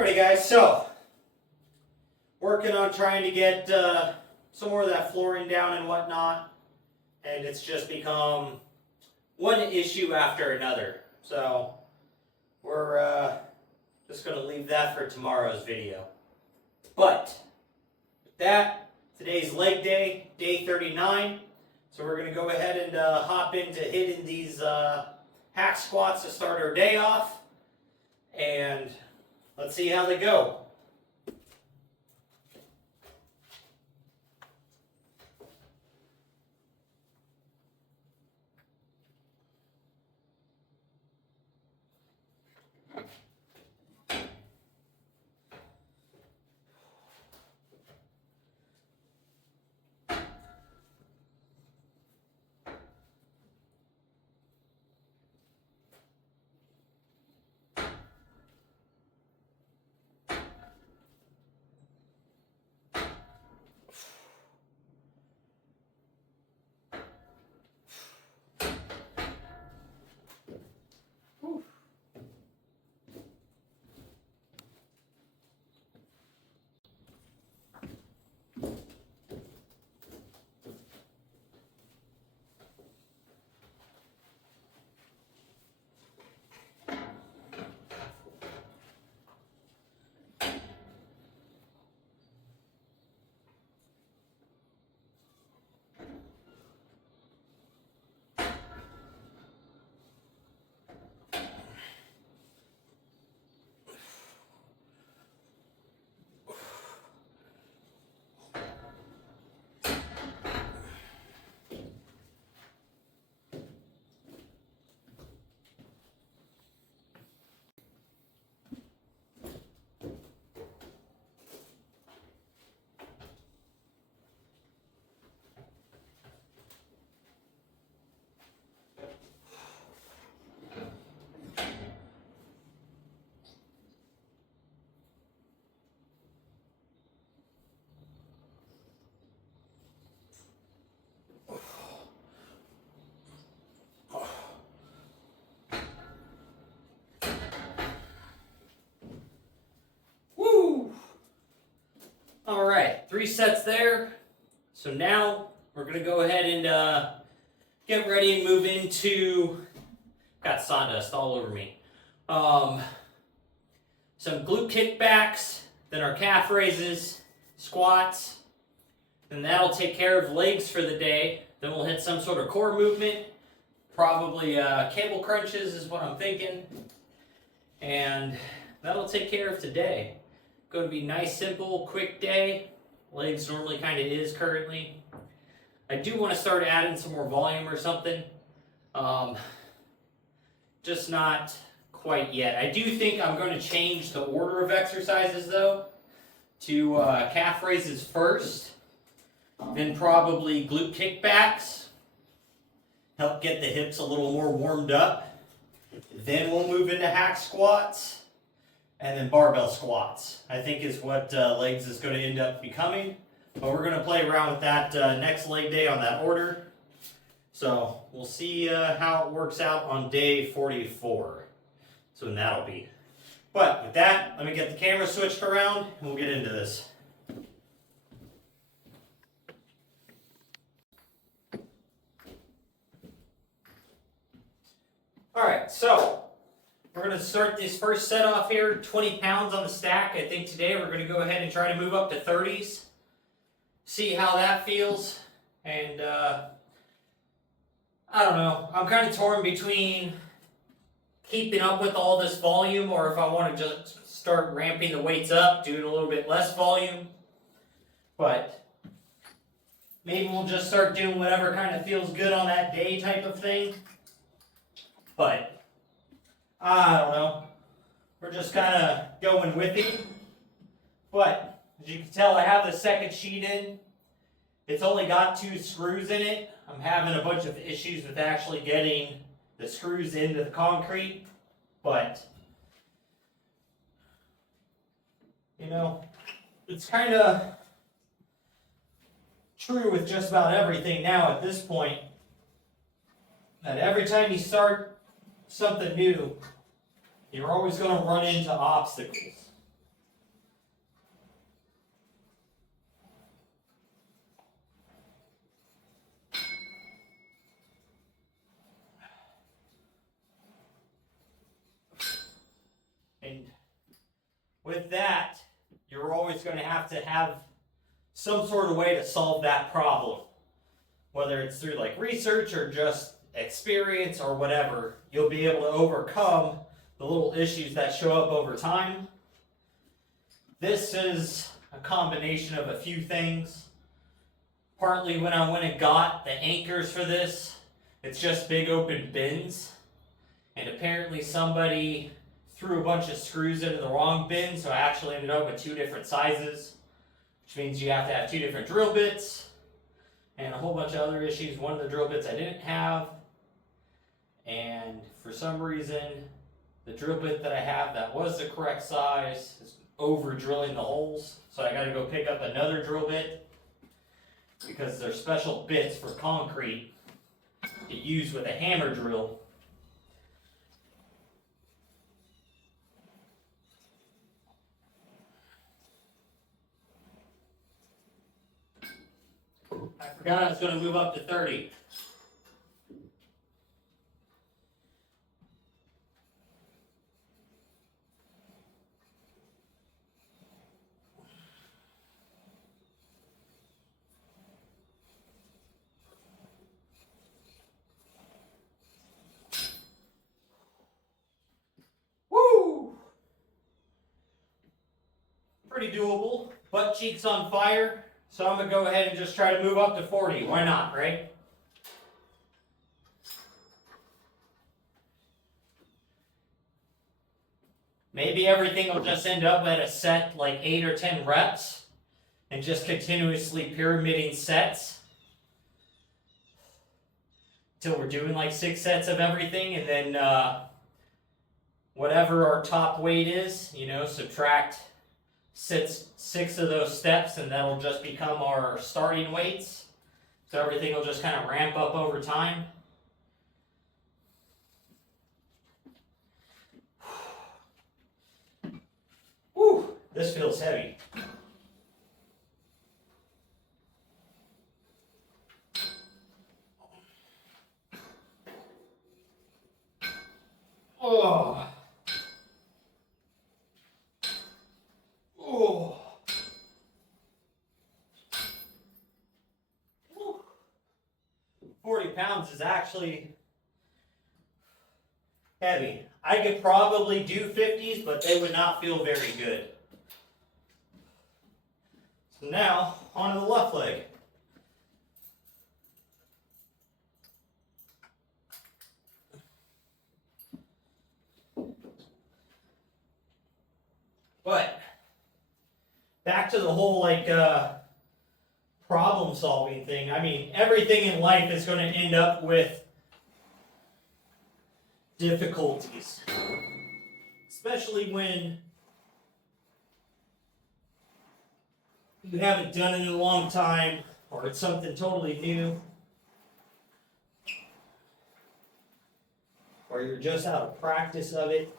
Alrighty guys, so working on trying to get some more of that flooring down and whatnot, and it's just become one issue after another. So we're just going to leave that for tomorrow's video. But with that, today's leg day, day 39. So we're going to go ahead and hop into hitting these hack squats to start our day off. And let's see how they go. All right, 3 sets there. So now we're gonna go ahead and get ready and move into, got sawdust all over me. Some glute kickbacks, then our calf raises, squats, and that'll take care of legs for the day. Then we'll hit some sort of core movement, probably cable crunches is what I'm thinking. And that'll take care of today. Going to be nice, simple, quick day. Legs normally kind of is currently. I do want to start adding some more volume or something. Just not quite yet. I do think I'm going to change the order of exercises though to calf raises first, then probably glute kickbacks. Help get the hips a little more warmed up. Then we'll move into hack squats. And then barbell squats, I think is what legs is going to end up becoming. But we're going to play around with that next leg day on that order. So we'll see how it works out on day 44. So when that'll be. But with that, let me get the camera switched around and we'll get into this. All right, so we're going to start this first set off here, 20 pounds on the stack. I think today we're going to go ahead and try to move up to 30s. See how that feels. And I don't know. I'm kind of torn between keeping up with all this volume or if I want to just start ramping the weights up, doing a little bit less volume. But maybe we'll just start doing whatever kind of feels good on that day type of thing. But I don't know. We're just kind of going with it. But as you can tell, I have the second sheet in. It's only got 2 screws in it. I'm having a bunch of issues with actually getting the screws into the concrete. But, you know, it's kind of true with just about everything now at this point. That every time you start something new, you're always going to run into obstacles. with that, you're always going to have some sort of way to solve that problem. Whether it's through like research or just experience or whatever, you'll be able to overcome the little issues that show up over time. This is a combination of a few things. Partly when I went and got the anchors for this, it's just big open bins. And apparently somebody threw a bunch of screws into the wrong bin, so I actually ended up with two different sizes, which means you have to have two different drill bits, and a whole bunch of other issues. One of the drill bits I didn't have, and for some reason, the drill bit that I have that was the correct size is over drilling the holes, so I gotta go pick up another drill bit, because they're special bits for concrete to use with a hammer drill. I forgot I was going to move up to 30. Woo! Pretty doable. Butt cheeks on fire. So I'm going to go ahead and just try to move up to 40. Why not, right? Maybe everything will just end up at a set like 8 or 10 reps and just continuously pyramiding sets until we're doing like 6 sets of everything, and then whatever our top weight is, subtract 6 of those steps, and that'll just become our starting weights. So everything will just kind of ramp up over time. Whew, this feels heavy. Oh. Oh. 40 pounds is actually heavy. I could probably do 50s, but they would not feel very good. So now, on to the left leg. But back to the whole problem solving thing. I mean, everything in life is going to end up with difficulties, especially when you haven't done it in a long time or it's something totally new, or you're just out of practice of it.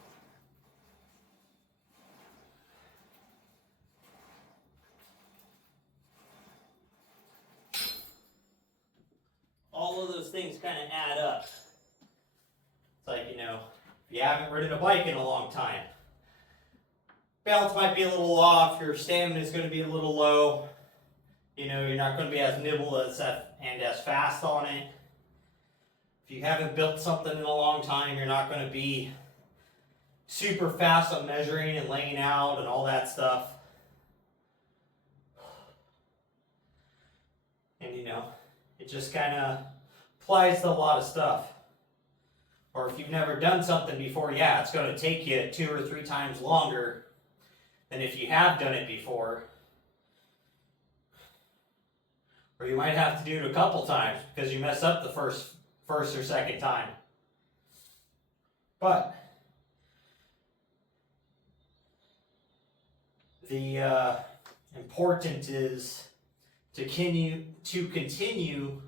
All of those things kind of add up. It's like, if you haven't ridden a bike in a long time, balance might be a little off, your stamina is going to be a little low, you're not going to be as nimble and as fast on it. If you haven't built something in a long time, you're not going to be super fast on measuring and laying out and all that stuff. And it just kind of applies to a lot of stuff. Or if you've never done something before, yeah, it's going to take you 2 or 3 times longer than if you have done it before. Or you might have to do it a couple times because you mess up the first or second time. But the important is to continue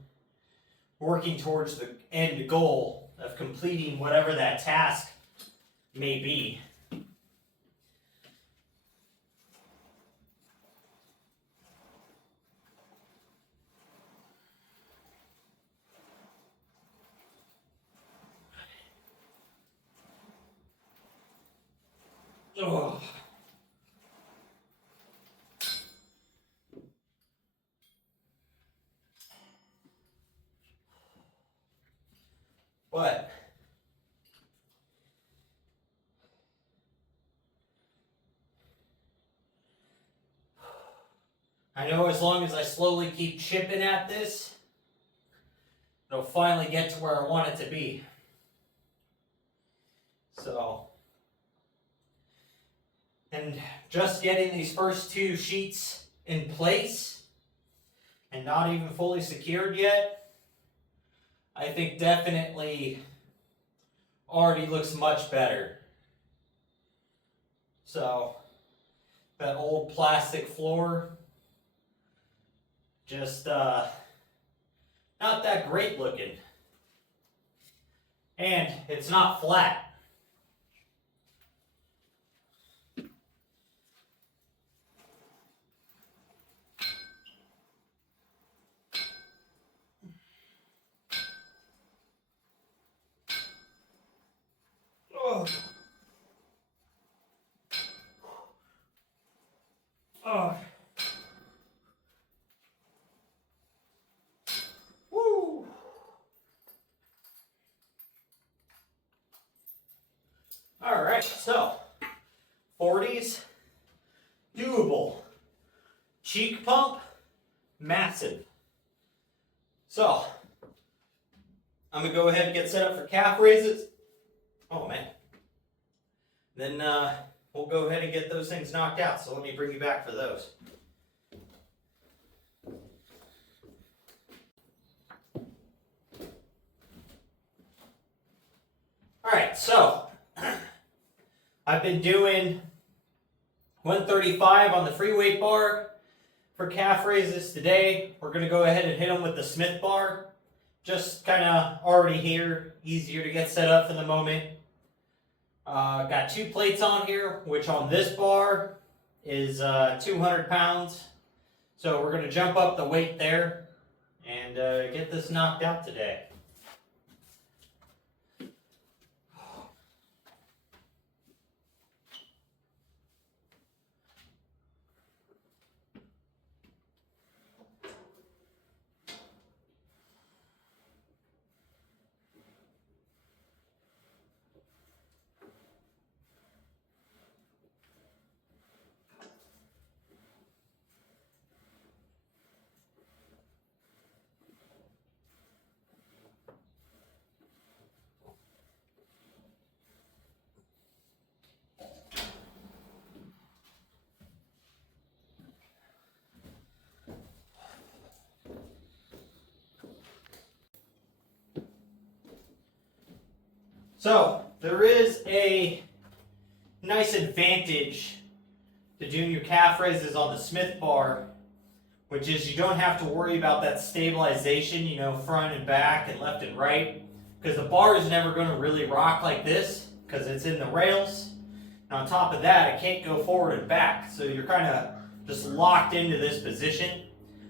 working towards the end goal of completing whatever that task may be. Ugh. But I know as long as I slowly keep chipping at this, it'll finally get to where I want it to be. So, and just getting these first two sheets in place and not even fully secured yet, I think definitely already looks much better. So, that old plastic floor, just not that great looking. And it's not flat. Oh. Oh. Woo. All right, so 40s, doable. Cheek pump, massive. So, I'm gonna go ahead and get set up for calf raises. Oh man. Then we'll go ahead and get those things knocked out. So let me bring you back for those. Alright, so I've been doing 135 on the free weight bar for calf raises today. We're going to go ahead and hit them with the Smith bar. Just kind of already here, easier to get set up for the moment. Got 2 plates on here, which on this bar is 200 pounds. So we're going to jump up the weight there and get this knocked out today. So, there is a nice advantage to doing your calf raises on the Smith bar, which is you don't have to worry about that stabilization, you know, front and back and left and right, because the bar is never going to really rock like this because it's in the rails. And on top of that, it can't go forward and back, so you're kind of just locked into this position,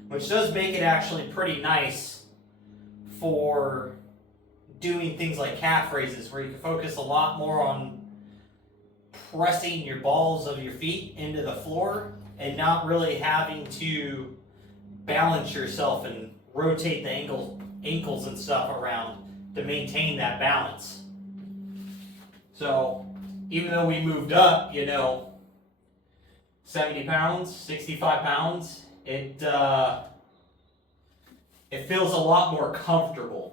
which does make it actually pretty nice for doing things like calf raises, where you can focus a lot more on pressing your balls of your feet into the floor and not really having to balance yourself and rotate the ankles and stuff around to maintain that balance. So even though we moved up, you know, 70 pounds, 65 pounds, it feels a lot more comfortable.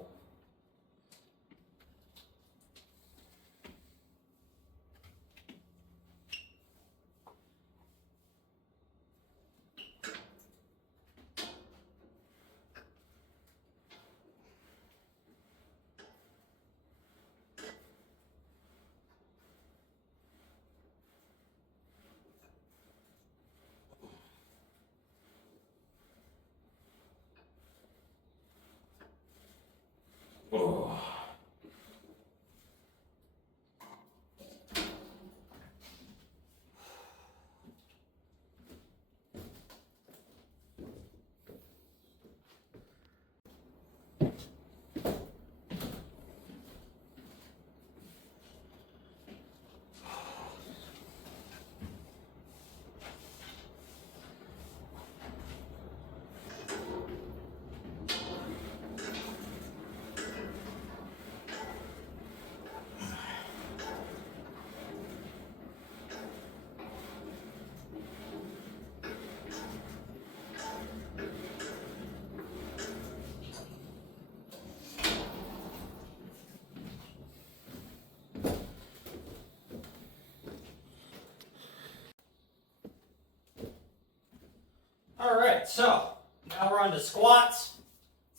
Alright, so now we're on to squats.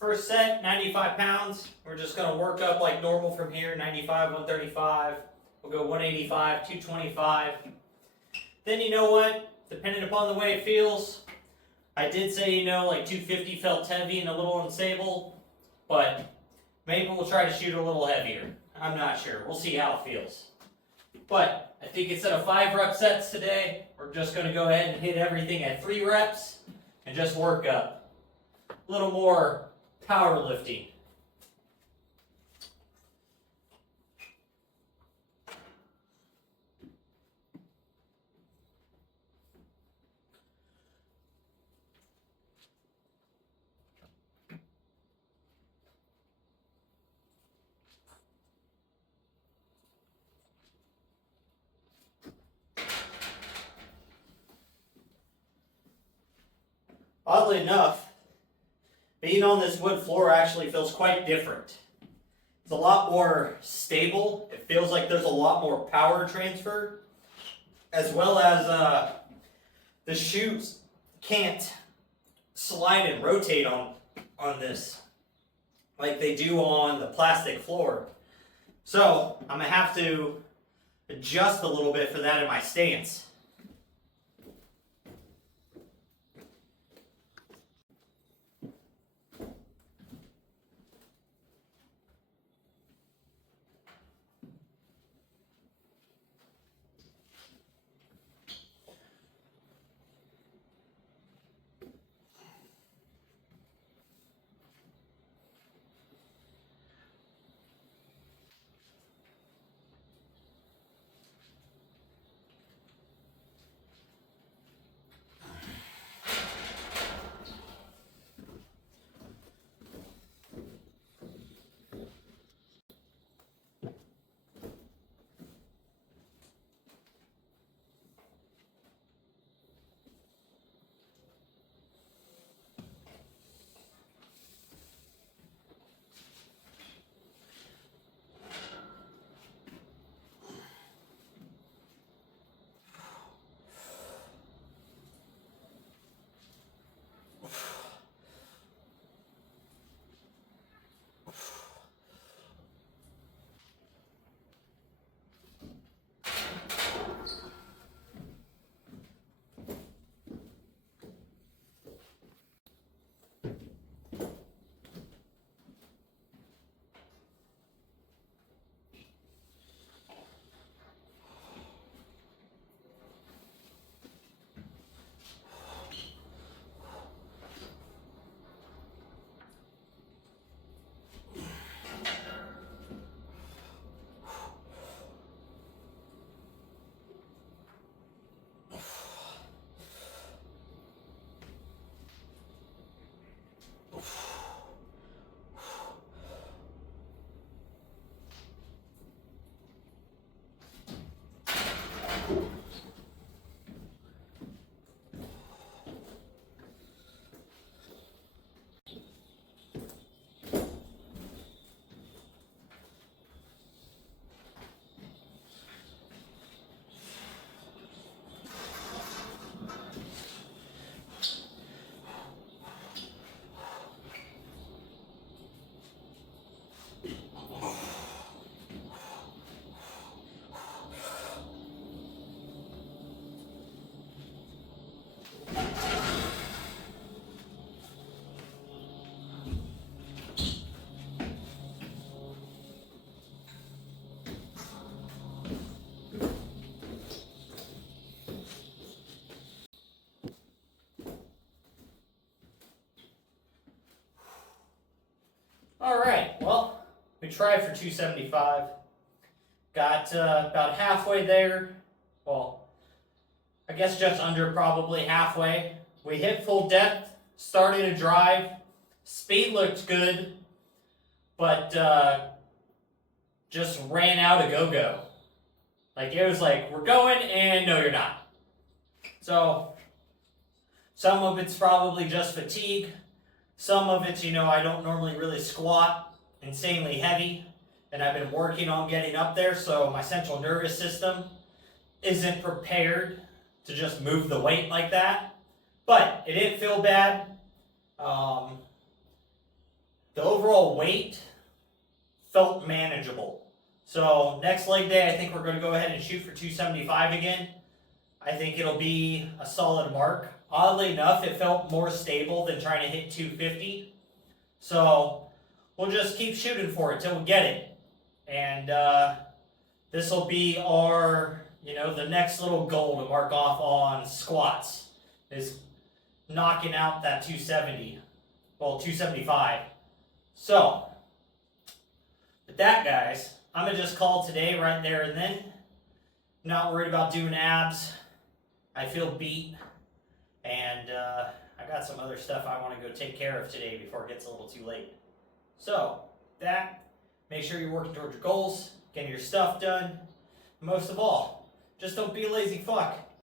First set, 95 pounds. We're just going to work up like normal from here, 95, 135. We'll go 185, 225. Then you know what? Depending upon the way it feels, I did say, like 250 felt heavy and a little unstable, but maybe we'll try to shoot a little heavier. I'm not sure. We'll see how it feels. But I think instead of 5 rep sets today, we're just going to go ahead and hit everything at 3 reps and just work up. A little more powerlifting. Oddly enough, being on this wood floor actually feels quite different. It's a lot more stable. It feels like there's a lot more power transfer, as well as the shoes can't slide and rotate on this like they do on the plastic floor. So I'm gonna have to adjust a little bit for that in my stance. Alright, well, we tried for 275. Got about halfway there. Well, I guess just under probably halfway. We hit full depth, started a drive. Speed looked good, but just ran out of go-go. Like, it was like, we're going, and no, you're not. So, some of it's probably just fatigue. Some of it's, I don't normally really squat insanely heavy, and I've been working on getting up there, so my central nervous system isn't prepared to just move the weight like that. But it didn't feel bad. The overall weight felt manageable. So next leg day, I think we're going to go ahead and shoot for 275 again. I think it'll be a solid mark. Oddly enough, it felt more stable than trying to hit 250. So we'll just keep shooting for it till we get it. And this will be our, the next little goal to mark off on squats is knocking out that 270. Well, 275. So, with that, guys, I'm going to just call today right there and then. Not worried about doing abs. I feel beat. And I got some other stuff I want to go take care of today before it gets a little too late. So, that, make sure you're working towards your goals, getting your stuff done. Most of all, just don't be a lazy fuck.